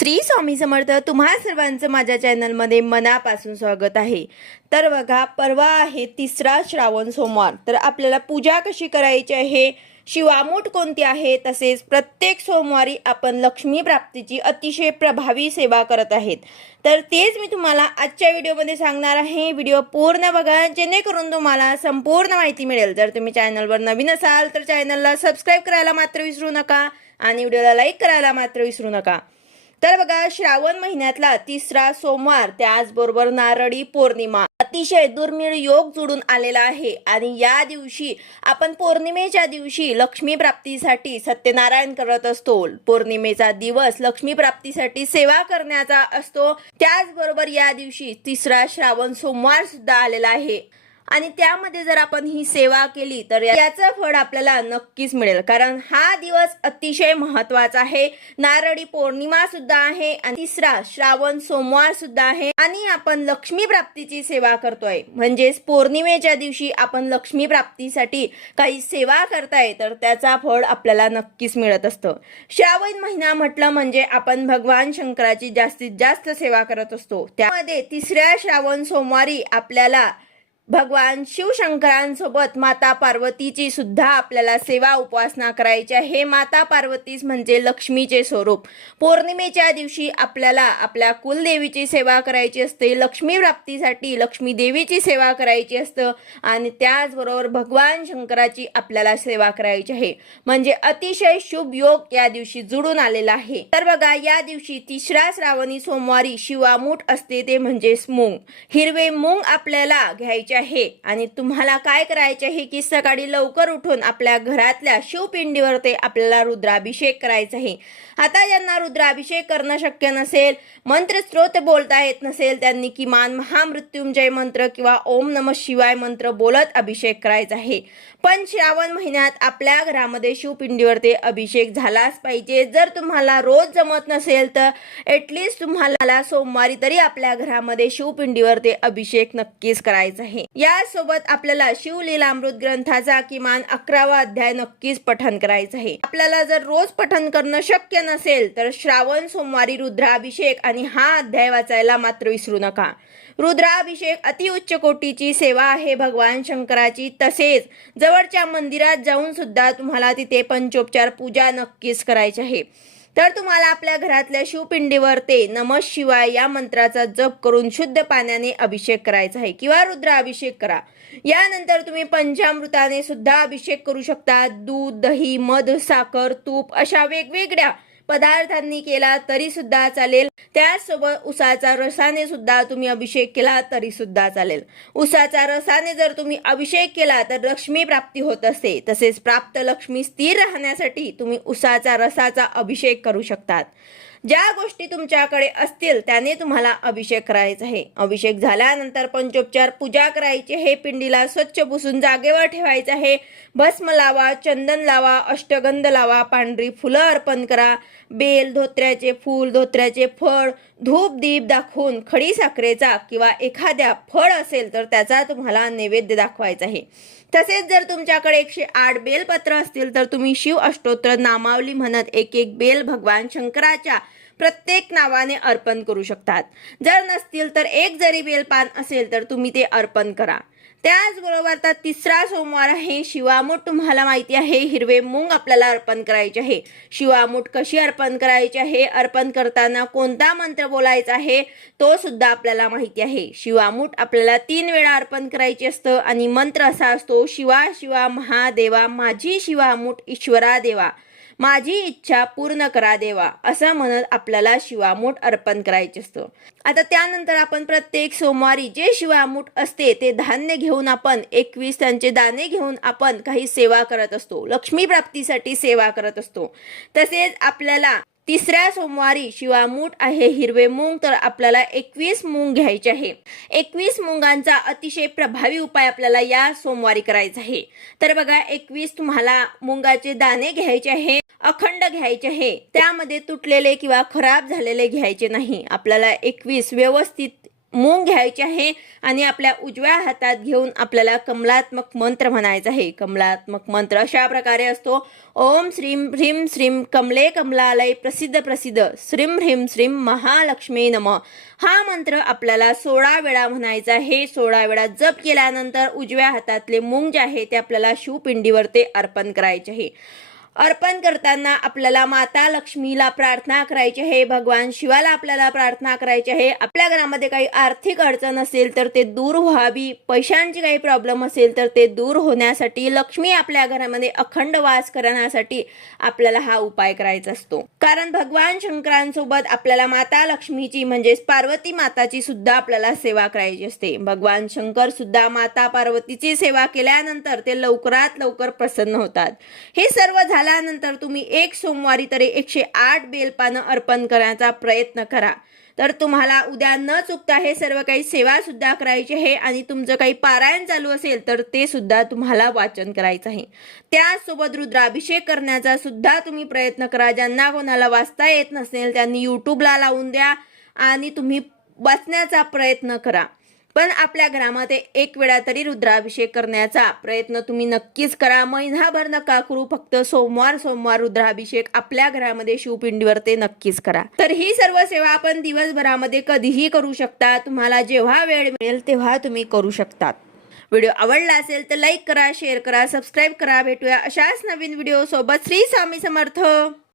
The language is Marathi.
श्री स्वामी समर्थ तुम्हा सर्वांचं माझ्या चॅनलमध्ये मनापासून स्वागत आहे. तर बघा परवा आहे तिसरा श्रावण सोमवार. तर आपल्याला पूजा कशी करायची आहे? शिवामूठ कोणती आहे? तसेच प्रत्येक सोमवारी आपण लक्ष्मी प्राप्तीची अतिशय प्रभावी सेवा करत आहेत. तर तेच मी तुम्हाला आजच्या व्हिडिओमध्ये सांगणार आहे. व्हिडिओ पूर्ण बघा जेणेकरून तुम्हाला संपूर्ण माहिती मिळेल. जर तुम्ही चॅनलवर नवीन असाल तर चॅनलला सबस्क्राईब करायला मात्र विसरू नका आणि व्हिडिओला लाईक करायला मात्र विसरू नका. तर बघा श्रावण महिन्यातला तिसरा सोमवार त्याचबरोबर नारळी पौर्णिमा. अतिशय दुर्मिळ योग जुडून आलेला आहे. आणि या दिवशी आपण पौर्णिमेच्या दिवशी लक्ष्मी प्राप्तीसाठी सत्यनारायण करत असतो. पौर्णिमेचा दिवस लक्ष्मी प्राप्तीसाठी सेवा करण्याचा असतो. त्याचबरोबर या दिवशी तिसरा श्रावण सोमवार सुद्धा आलेला आहे. आणि त्यामध्ये जर आपण ही सेवा केली तर याचं फळ आपल्याला नक्कीच मिळेल. कारण हा दिवस अतिशय महत्त्वाचा आहे. नारळी पौर्णिमा सुद्धा आहे आणि तिसरा श्रावण सोमवार सुद्धा आहे आणि आपण लक्ष्मी प्राप्तीची सेवा करतोय. म्हणजेच पौर्णिमेच्या दिवशी आपण लक्ष्मी प्राप्तीसाठी काही सेवा करताय तर त्याचा फळ आपल्याला नक्कीच मिळत असतं. श्रावण महिना म्हटलं म्हणजे आपण भगवान शंकराची जास्तीत जास्त सेवा करत असतो. त्यामध्ये तिसऱ्या श्रावण सोमवारी आपल्याला भगवान शिवशंकरांसोबत माता पार्वतीची सुद्धा आपल्याला सेवा उपासना करायची आहे. माता पार्वतीच म्हणजे लक्ष्मीचे स्वरूप. पौर्णिमेच्या दिवशी आपल्याला आपल्या कुलदेवीची सेवा करायची असते. लक्ष्मी प्राप्तीसाठी लक्ष्मी देवीची सेवा करायची असतं आणि त्याचबरोबर भगवान शंकराची आपल्याला सेवा करायची आहे. म्हणजे अतिशय शुभ योग या दिवशी जुळून आलेला आहे. तर बघा या दिवशी तिसऱ्या श्रावणी सोमवारी शिवामूठ असते ते म्हणजेच मूग. हिरवे मूग आपल्याला घ्यायचे आहे. आणि तुम्हाला काय करायचे आहे की सकाळी लवकर उठून आपल्या घरातल्या शिवपिंडीवर ते आपल्याला रुद्राभिषेक करायचा आहे. आता ज्यांना रुद्राभिषेक करणं शक्य नसेल मंत्र स्त्रोत बोलता येत नसेल त्यांनी किमान महामृत्युंजय मंत्र किंवा ओम नम शिवाय मंत्र बोलत अभिषेक करायचा आहे. पण श्रावण महिन्यात आपल्या घरामध्ये शिवपिंडीवर ते अभिषेक झालाच पाहिजे. जर तुम्हाला रोज जमत नसेल तर एटलीस्ट तुम्हाला सोमवारी तरी आपल्या घरामध्ये शिवपिंडीवर ते अभिषेक नक्कीच करायचा आहे. यासोबत आपल्याला शिवलीलामृत ग्रंथाचा किमान अकरावा अध्याय नक्कीच पठन करायचा आहे. आपल्याला जर रोज पठन करणं शक्य नसेल तर श्रावण सोमवारी रुद्राभिषेक आणि हा अध्याय वाचायला मात्र विसरू नका. रुद्राभिषेक अतिउच्च कोटीची सेवा आहे भगवान शंकराची. तसेच जवळच्या मंदिरात जाऊन सुद्धा तुम्हाला तिथे पंचोपचार पूजा नक्कीच करायची आहे. तर तुम्हाला आपल्या घरातल्या शिवपिंडीवर ते नम शिवाय या मंत्राचा जप करून शुद्ध पाण्याने अभिषेक करायचा आहे किंवा रुद्राभिषेक करा. यानंतर तुम्ही पंचामृताने सुद्धा अभिषेक करू शकता. दूध दही मध साखर तूप अशा वेगवेगळ्या पदार्थांनी केला तरी सुद्धा चालेल. त्याचसोबत उसाचा रसाने सुद्धा तुम्ही अभिषेक केला तरी सुद्धा चालेल. उसाचा रसाने जर तुम्ही अभिषेक केला तर लक्ष्मी प्राप्ती होत असते. तसेच प्राप्त लक्ष्मी स्थिर राहण्यासाठी तुम्ही उसाचा रसाचा अभिषेक करू शकतात. ज्या गोष्टी तुमच्याकडे असतील त्याने तुम्हाला अभिषेक करायचा आहे. अभिषेक झाल्यानंतर पंचोपचार पूजा करायची हे पिंडीला स्वच्छ पुसून जागेवर ठेवायचं आहे. भस्म लावा चंदन लावा अष्टगंध लावा पांढरी फुलं अर्पण करा. बेल धोत्र्याचे फूल धोत्र्याचे फळ धूप दीप दाखवून खडी साखरेचा किंवा एखाद्या फळ असेल तर त्याचा तुम्हाला नैवेद्य दाखवायचा आहे. तसेच जर तुमच्याकडे एकशे आठ बेलपत्र असतील तर तुम्ही शिव अष्टोत्र नामावली म्हणत एक एक बेल भगवान शंकराच्या प्रत्येक नावाने अर्पण करू शकतात. जर नसतील तर एक जरी बेलपान असेल तर तुम्ही ते अर्पण करा. त्याचबरोबर आता तिसरा सोमवार आहे. शिवामूठ तुम्हाला माहिती आहे हिरवे मूग आपल्याला अर्पण करायचे आहे. शिवामूठ कशी अर्पण करायची आहे? अर्पण करताना कोणता मंत्र बोलायचा आहे? तो सुद्धा आपल्याला माहिती आहे. शिवामूठ आपल्याला तीन वेळा अर्पण करायचे असतं आणि मंत्र असा असतो शिवा शिवा महादेवा माझी शिवामूठ ईश्वरा देवा माझी इच्छा पूर्ण करा देवा असं म्हणत आपल्याला शिवामूठ अर्पण करायचे असतं. आता त्यानंतर आपण प्रत्येक सोमवारी जे शिवामूठ असते ते धान्य घेऊन आपण एकवीस त्यांचे दाणे घेऊन आपण काही सेवा करत असतो. लक्ष्मी प्राप्तीसाठी सेवा करत असतो. तसेच आपल्याला तिसऱ्या सोमवारी शिवा मूठ आहे हिरवे मूंग तर आपल्याला एकवीस मूंग घ्यायचे आहे. एकवीस मुंगांचा अतिशय प्रभावी उपाय आपल्याला या सोमवारी करायचा आहे. तर बघा एकवीस तुम्हाला मुंगाचे दाणे घ्यायचे आहे अखंड घ्यायचे आहे. त्यामध्ये तुटलेले किंवा खराब झालेले घ्यायचे नाही. आपल्याला एकवीस व्यवस्थित मूंग घ्यायचे आहे आणि आपल्या उजव्या हातात घेऊन आपल्याला कमलात्मक मंत्र म्हणायचा आहे. कमलात्मक मंत्र अशा प्रकारे असतो. ओम श्रीम ह्रीम श्रीम कमले कमलालय प्रसिद्ध प्रसिद्ध. श्रीम ह्रीम श्रीम महालक्ष्मी नम. हा मंत्र आपल्याला सोळा वेळा म्हणायचा आहे. सोळा वेळा जप केल्यानंतर उजव्या हातातले मूंग जे आहे ते आपल्याला शिवपिंडीवर ते अर्पण करायचे आहे. अर्पण करताना आपल्याला माता लक्ष्मीला प्रार्थना करायची आहे भगवान शिवाला आपल्याला प्रार्थना करायची आहे. आपल्या घरामध्ये काही आर्थिक अडचण असेल तर ते दूर व्हावी. पैशांची काही प्रॉब्लेम असेल तर ते दूर होण्यासाठी लक्ष्मी आपल्या घरामध्ये अखंड वास करण्यासाठी आपल्याला हा उपाय करायचा असतो. कारण भगवान शंकरांसोबत आपल्याला माता लक्ष्मीची म्हणजेच पार्वती माताची सुद्धा आपल्याला सेवा करायची असते. भगवान शंकर सुद्धा माता पार्वतीची सेवा केल्यानंतर ते लवकरात लवकर प्रसन्न होतात. हे सर्व झाल्यानंतर तुम्ही एक सोमवारी तरी एकशे आठ बेलपानं अर्पण करण्याचा प्रयत्न करा. तर तुम्हाला उद्या न चुकता हे सर्व काही सेवा सुद्धा करायची आहे आणि तुमचं काही पारायण चालू असेल तर ते सुद्धा तुम्हाला वाचन करायचं आहे. त्याचसोबत रुद्राभिषेक करण्याचा सुद्धा तुम्ही प्रयत्न करा. ज्यांना कोणाला वाचता येत नसेल त्यांनी यूट्यूबला लावून द्या आणि तुम्ही वाचण्याचा प्रयत्न करा. पण आपल्या घरामध्ये एक वेळा तरी रुद्राभिषेक करण्याचा प्रयत्न तुम्ही नक्कीच करा. महिनाभर नका करू फक्त सोमवार सोमवार रुद्राभिषेक आपल्या घरामध्ये शिवपिंडीवर ते नक्कीच करा. तर ही सर्व सेवा आपण दिवसभरामध्ये कधीही करू शकता. तुम्हाला जेव्हा वेळ मिळेल तेव्हा तुम्ही करू शकतात. व्हिडिओ आवडला असेल तर लाईक करा शेअर करा सबस्क्राईब करा. भेटूया अशाच नवीन व्हिडिओ सोबत श्री स्वामी समर्थ.